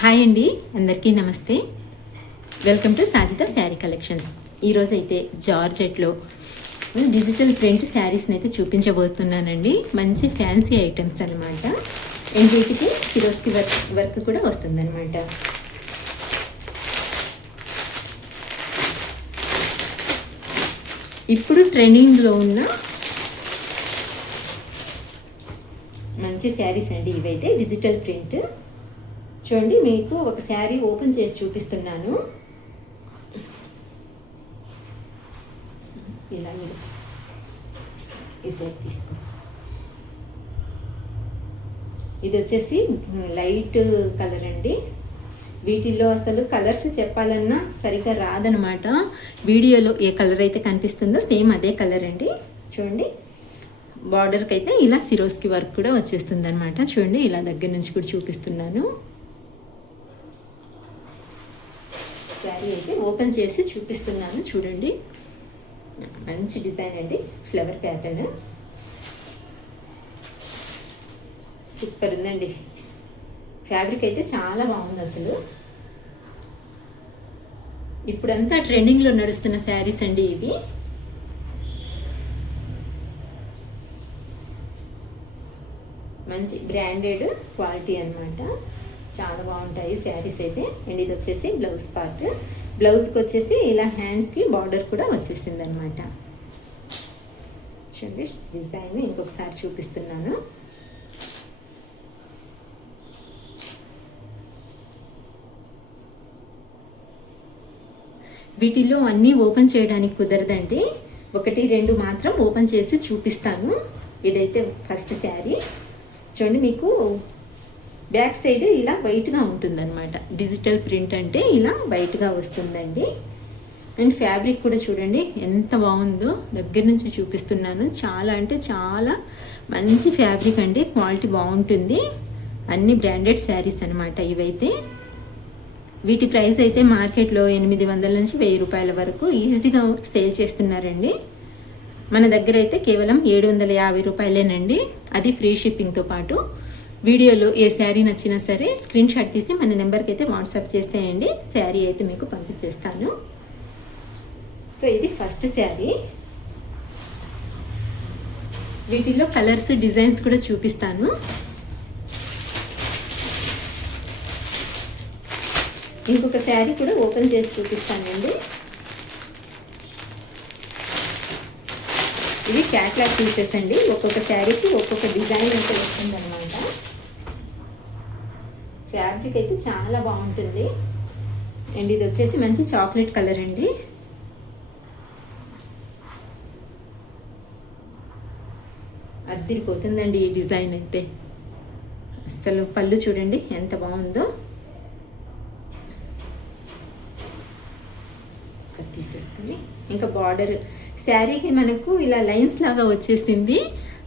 Hi అండి, అందరికీ నమస్తే. Welcome to Sajita sari collections. ఈరోజైతే జార్జెట్లో డిజిటల్ ప్రింట్ శారీస్ని అయితే చూపించబోతున్నానండి. మంచి ఫ్యాన్సీ ఐటమ్స్ అనమాట. అండ్ వీటికి సిరోస్కి వర్క్ కూడా వస్తుందన్నమాట. ఇప్పుడు ట్రెండింగ్లో ఉన్న మంచి శారీస్ అండి ఇవైతే. డిజిటల్ ప్రింట్ చూడండి, మీకు ఒక శారీ ఓపెన్ చేసి చూపిస్తున్నాను. ఇలా మీరు ఈ సెట్ తీసుకో. ఇది వచ్చేసి లైట్ కలర్ అండి. వీటిల్లో అసలు కలర్స్ చెప్పాలన్నా సరిగ్గా రాదనమాట. వీడియోలో ఏ కలర్ అయితే కనిపిస్తుందో సేమ్ అదే కలర్ అండి. చూడండి, బార్డర్కి అయితే ఇలా సిరోస్కి వర్క్ కూడా వచ్చేస్తుంది అనమాట. చూడండి, ఇలా దగ్గర నుంచి కూడా చూపిస్తున్నాను. శారీ అయితే ఓపెన్ చేసి చూపిస్తున్నాను. చూడండి, మంచి డిజైన్ అండి, ఫ్లవర్ ప్యాటర్న్. సూపర్ ఉందండి. ఫ్యాబ్రిక్ అయితే చాలా బాగుంది అసలు. ఇప్పుడంతా ట్రెండింగ్లో నడుస్తున్న శారీస్ అండి ఇవి. మంచి బ్రాండెడ్ క్వాలిటీ అనమాట. చాలా బాగుంటాయి శారీస్ అయితే. అండ్ ఇది వచ్చేసి బ్లౌజ్ పార్ట్. బ్లౌజ్కి వచ్చేసి ఇలా హ్యాండ్స్కి బార్డర్ కూడా వచ్చేసింది అనమాట. చూడండి, డిజైన్ ఇంకొకసారి చూపిస్తున్నాను. వీటిలో అన్నీ ఓపెన్ చేయడానికి కుదరదండి. 1, 2 మాత్రం ఓపెన్ చేసి చూపిస్తాను. ఇదైతే ఫస్ట్ శారీ. చూడండి, మీకు బ్యాక్ సైడ్ ఇలా వైట్గా ఉంటుందన్నమాట. డిజిటల్ ప్రింట్ అంటే ఇలా వైట్గా వస్తుందండి. అండ్ ఫ్యాబ్రిక్ కూడా చూడండి ఎంత బాగుందో. దగ్గర నుంచి చూపిస్తున్నాను. చాలా అంటే చాలా మంచి ఫ్యాబ్రిక్ అండి. క్వాలిటీ బాగుంటుంది. అన్ని బ్రాండెడ్ శారీస్ అనమాట ఇవైతే. వీటి ప్రైస్ అయితే మార్కెట్లో 800 నుంచి 1000 రూపాయల వరకు ఈజీగా సేల్ చేస్తున్నారండి. మన దగ్గర అయితే కేవలం 750 రూపాయలేనండి. అది ఫ్రీ షిప్పింగ్తో పాటు. వీడియోలో ఏ శారీ నచ్చినా సరే స్క్రీన్ షాట్ తీసి మన నెంబర్కి అయితే వాట్సాప్ చేసేయండి. శారీ అయితే మీకు పంపించేస్తాను. సో ఇది ఫస్ట్ శారీ. వీటిలో కలర్స్, డిజైన్స్ కూడా చూపిస్తాను. ఇంకొక శారీ కూడా ఓపెన్ చేసి చూపిస్తానండి. ఇవి క్యాట్లాగ్ పీసెస్ అండి. ఒక్కొక్క శారీకి ఒక్కొక్క డిజైన్ అయితే వస్తుందన్నమాట. ఫ్యాబ్రిక్ అయితే చాలా బాగుంటుంది. అండ్ ఇది వచ్చేసి మంచి చాక్లెట్ కలర్ అండి. అద్దిరిపోతుందండి ఈ డిజైన్ అయితే. అసలు పళ్ళు చూడండి ఎంత బాగుందో. తీసేసుకొని ఇంకా బార్డర్ శారీకి మనకు ఇలా లైన్స్ లాగా వచ్చేసింది.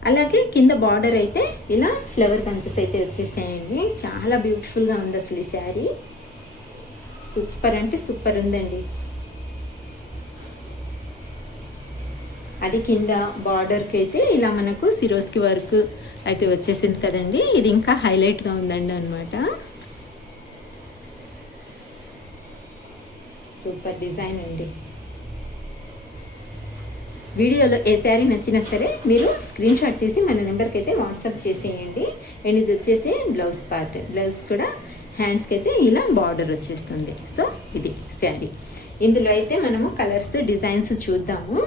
అలాగే కింద బార్డర్ అయితే ఇలా ఫ్లవర్ బంచెస్ అయితే వచ్చేసాయండి. చాలా బ్యూటిఫుల్గా ఉంది అసలు ఈ శారీ. సూపర్ అంటే సూపర్ ఉందండి. అది కింద బార్డర్కి అయితే ఇలా మనకు సిరోస్కి వర్క్ అయితే వచ్చేసింది కదండి. ఇది ఇంకా హైలైట్గా ఉందండి అనమాట. సూపర్ డిజైన్ అండి. వీడియోలో ఏ శారీ నచ్చినా సరే మీరు స్క్రీన్ షాట్ తీసి మన నెంబర్కి అయితే వాట్సాప్ చేసేయండి. అండ్ ఇది వచ్చేసి బ్లౌజ్ పార్ట్. బ్లౌజ్ కూడా హ్యాండ్స్కి అయితే ఇలా బార్డర్ వచ్చేస్తుంది. సో ఇది శారీ. ఇందులో అయితే మనము కలర్స్, డిజైన్స్ చూద్దాము.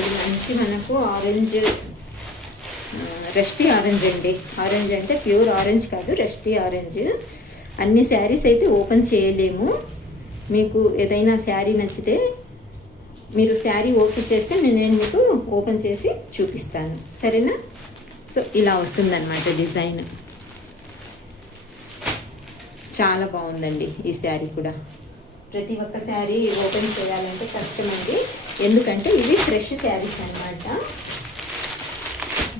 ఇది మంచి మనకు ఆరెంజ్, రస్టీ ఆరెంజ్ అండి. ఆరెంజ్ అంటే ప్యూర్ ఆరెంజ్ కాదు, రస్టీ ఆరెంజ్. అన్ని శారీస్ అయితే ఓపెన్ చేయలేము. మీకు ఏదైనా శారీ నచ్చితే మీరు శారీ ఓపెన్ చేస్తే నేను మీకు ఓపెన్ చేసి చూపిస్తాను, సరేనా? సో ఇలా వస్తుందన్నమాట డిజైన్. చాలా బాగుందండి ఈ శారీ కూడా. ప్రతి ఒక్క శారీ ఓపెన్ చేయాలంటే కష్టమండి. ఎందుకంటే ఇవి ఫ్రెష్ శారీస్ అన్నమాట.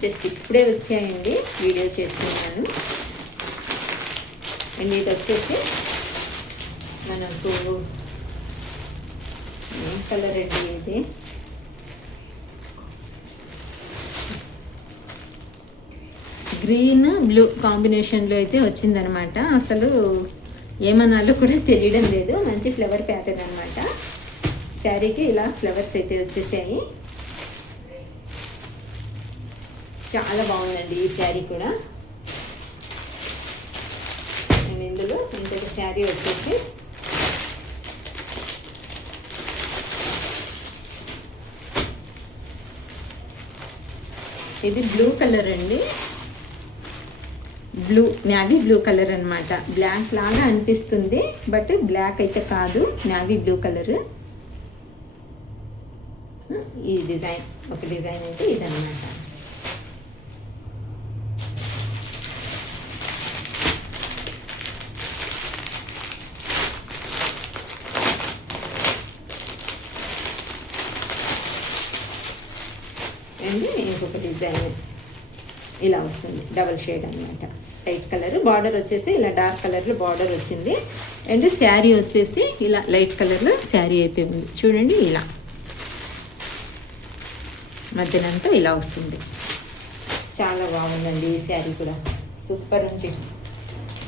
జస్ట్ ఇప్పుడే వచ్చాయండి, వీడియో చేస్తున్నాను. అండ్ ఇది వచ్చేసి మనకు కలర్ అండి ఇది. గ్రీన్ బ్లూ కాంబినేషన్లో అయితే వచ్చిందనమాట. అసలు ఏమనాలో కూడా తెలియడం లేదు. మంచి ఫ్లవర్ ప్యాటర్న్ అనమాట. శారీకి ఇలా ఫ్లవర్స్ అయితే వచ్చేసాయి. చాలా బాగుందండి ఈ శారీ కూడా. నేను ఇందులో ఇంకొక శారీ వచ్చేసి ఇది బ్లూ కలర్ అండి. బ్లూ, నావీ బ్లూ కలర్ అనమాట. బ్లాక్ లాగా అనిపిస్తుంది బట్ బ్లాక్ అయితే కాదు, నావీ బ్లూ కలర్. ఈ డిజైన్, ఒక డిజైన్ అయితే ఇదన్నమాట. అండ్ ఇంకొక డిజైన్ ఇలా వస్తుంది, డబల్ షేడ్ అనమాట. లైట్ కలర్, బార్డర్ వచ్చేసి ఇలా డార్క్ కలర్లో బార్డర్ వచ్చింది. అండ్ శారీ వచ్చేసి ఇలా లైట్ కలర్లో శారీ అయితే ఉంది. చూడండి ఇలా మధ్యనంతా ఇలా వస్తుంది. చాలా బాగుందండి ఈ శారీ కూడా, సూపర్ ఉంది.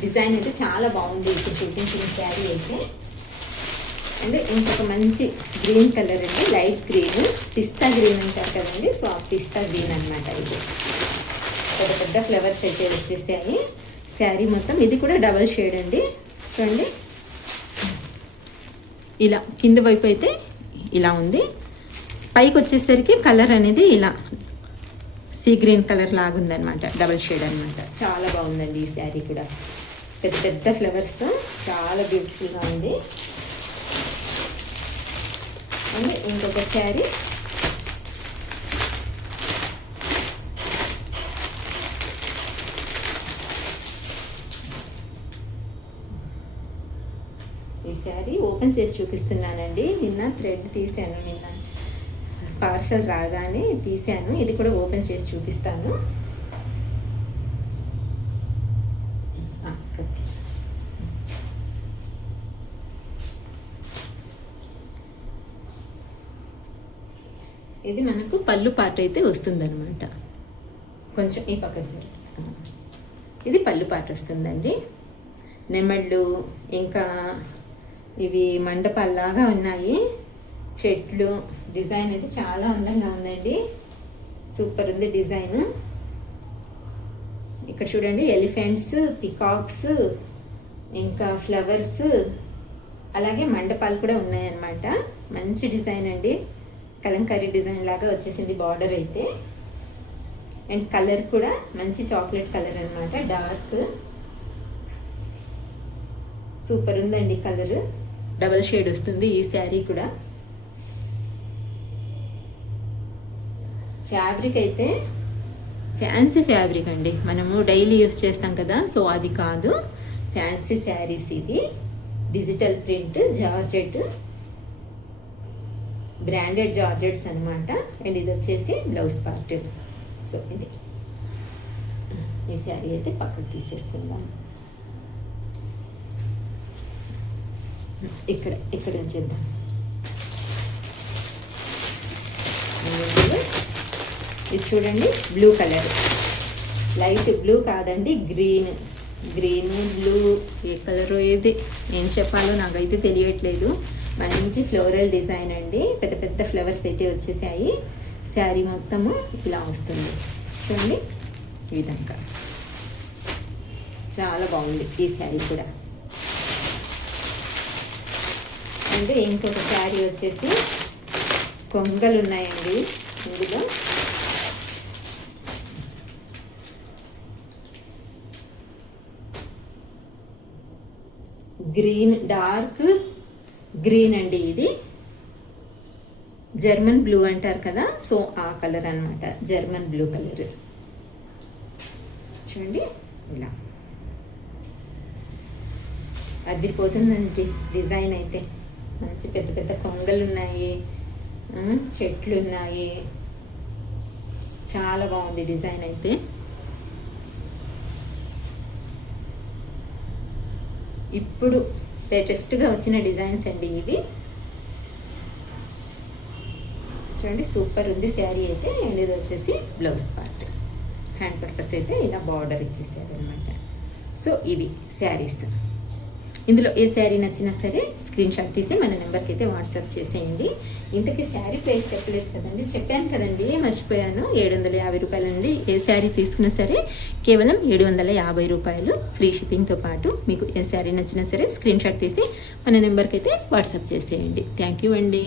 డిజైన్ అయితే చాలా బాగుంది ఇప్పుడు చూపించిన శారీ అయితే. అండ్ ఇంకొక మంచి గ్రీన్ కలర్ అండి, లైట్ గ్రీన్, పిస్తా గ్రీన్ అంటారు కదండి. సో ఆ పిస్తా గ్రీన్ అనమాట. ఇది పెద్ద పెద్ద ఫ్లవర్స్ అయితే వచ్చేసాయి. శారీ మొత్తం ఇది కూడా డబల్ షేడ్ అండి. చూడండి ఇలా కింద వైపు అయితే ఇలా ఉంది. పైకి వచ్చేసరికి కలర్ అనేది ఇలా సీ గ్రీన్ కలర్ లాగా ఉందన్నమాట, డబల్ షేడ్ అనమాట. చాలా బాగుందండి ఈ శారీ కూడా. పెద్ద పెద్ద ఫ్లవర్స్తో చాలా బ్యూటిఫుల్గా ఉంది. అండ్ ఇంకొక శారీ ఈ శారీ ఓపెన్ చేసి చూపిస్తున్నానండి. నిన్న థ్రెడ్ తీసాను, నిన్న పార్సల్ రాగానే తీసాను. ఇది కూడా ఓపెన్ చేసి చూపిస్తాను. ఇది మనకు పళ్ళు పార్ట్ అయితే వస్తుందన్నమాట. కొంచెం ఈ పక్కన ఇది పళ్ళు పార్ట్ వస్తుందండి. నెమళ్ళు ఇంకా ఇవి మండపాల్లాగా ఉన్నాయి, చెట్లు. డిజైన్ అయితే చాలా అందంగా ఉందండి, సూపర్ ఉంది డిజైన్. ఇక్కడ చూడండి ఎలిఫెంట్స్, పికాక్స్, ఇంకా ఫ్లవర్స్, అలాగే మండపాలు కూడా ఉన్నాయన్నమాట. మంచి డిజైన్ అండి, కలంకారీ డిజైన్ లాగా వచ్చేసింది బార్డర్ అయితే. అండ్ కలర్ కూడా మంచి చాక్లెట్ కలర్ అనమాట, డార్క్. సూపర్ ఉందండి కలర్, డబల్ షేడ్ వస్తుంది ఈ శారీ కూడా. ఫ్యాబ్రిక్ అయితే ఫ్యాన్సీ ఫ్యాబ్రిక్ అండి, మనము డైలీ యూస్ చేస్తాం కదా, సో అది కాదు. ఫ్యాన్సీ శారీస్ ఇవి. Digital print, georgette, branded georgettes అనమాట. అండ్ ఇది వచ్చేసి బ్లౌజ్ పార్ట్. సో ఇది ఈ శారీ అయితే పక్కకు తీసేసుకుందాం. ఇక్కడ ఉంచేద్దాం. ఇది చూడండి బ్లూ కలర్, లైట్ బ్లూ కాదండి, గ్రీన్ బ్లూ, ఏ కలరు ఏది ఏం చెప్పాలో నాకైతే తెలియట్లేదు. మంచి ఫ్లోరల్ డిజైన్ అండి, పెద్ద పెద్ద ఫ్లవర్స్ అయితే వచ్చేసాయి. శారీ మొత్తము ఇలా వస్తుంది చూడండి ఈ విధంగా. చాలా బాగుంది ఈ శారీ కూడా. అంటే ఇంకొక శారీ వచ్చేసి కొంగలు ఉన్నాయండి ఇందులో. గ్రీన్, డార్క్ గ్రీన్ అండి. ఇది జర్మన్ బ్లూ అంటారు కదా, సో ఆ కలర్ అనమాట, జర్మన్ బ్లూ కలర్. చూడండి ఇలా అదిరిపోతుందండి డిజైన్ అయితే. మంచి పెద్ద పెద్ద కొంగలు ఉన్నాయి, చెట్లు ఉన్నాయి. చాలా బాగుంది డిజైన్ అయితే. ఇప్పుడు లేటెస్ట్గా వచ్చిన డిజైన్స్ అండి ఇవి. చూడండి సూపర్ ఉంది శారీ అయితే. అండ్ ఇది వచ్చేసి బ్లౌజ్ పార్ట్, హ్యాండ్ పర్పస్ అయితే ఇలా బార్డర్ ఇచ్చేసారు అనమాట. సో ఇవి శారీస్. ఇందులో ఏ శారీ నచ్చినా సరే స్క్రీన్ షాట్ తీసి మన నెంబర్కి అయితే వాట్సాప్ చేసేయండి. ఇంతకీ శారీ ప్రైస్ చెప్పలేదు కదండి, చెప్పాను కదండి, మర్చిపోయాను. 750 రూపాయల నుండి ఏ శారీ తీసుకున్నా సరే కేవలం 750 రూపాయలు ఫ్రీ షిప్పింగ్తో పాటు. మీకు ఏ శారీ నచ్చినా సరే స్క్రీన్ షాట్ తీసి మన నెంబర్కి అయితే వాట్సాప్ చేసేయండి. థ్యాంక్ యూ అండి.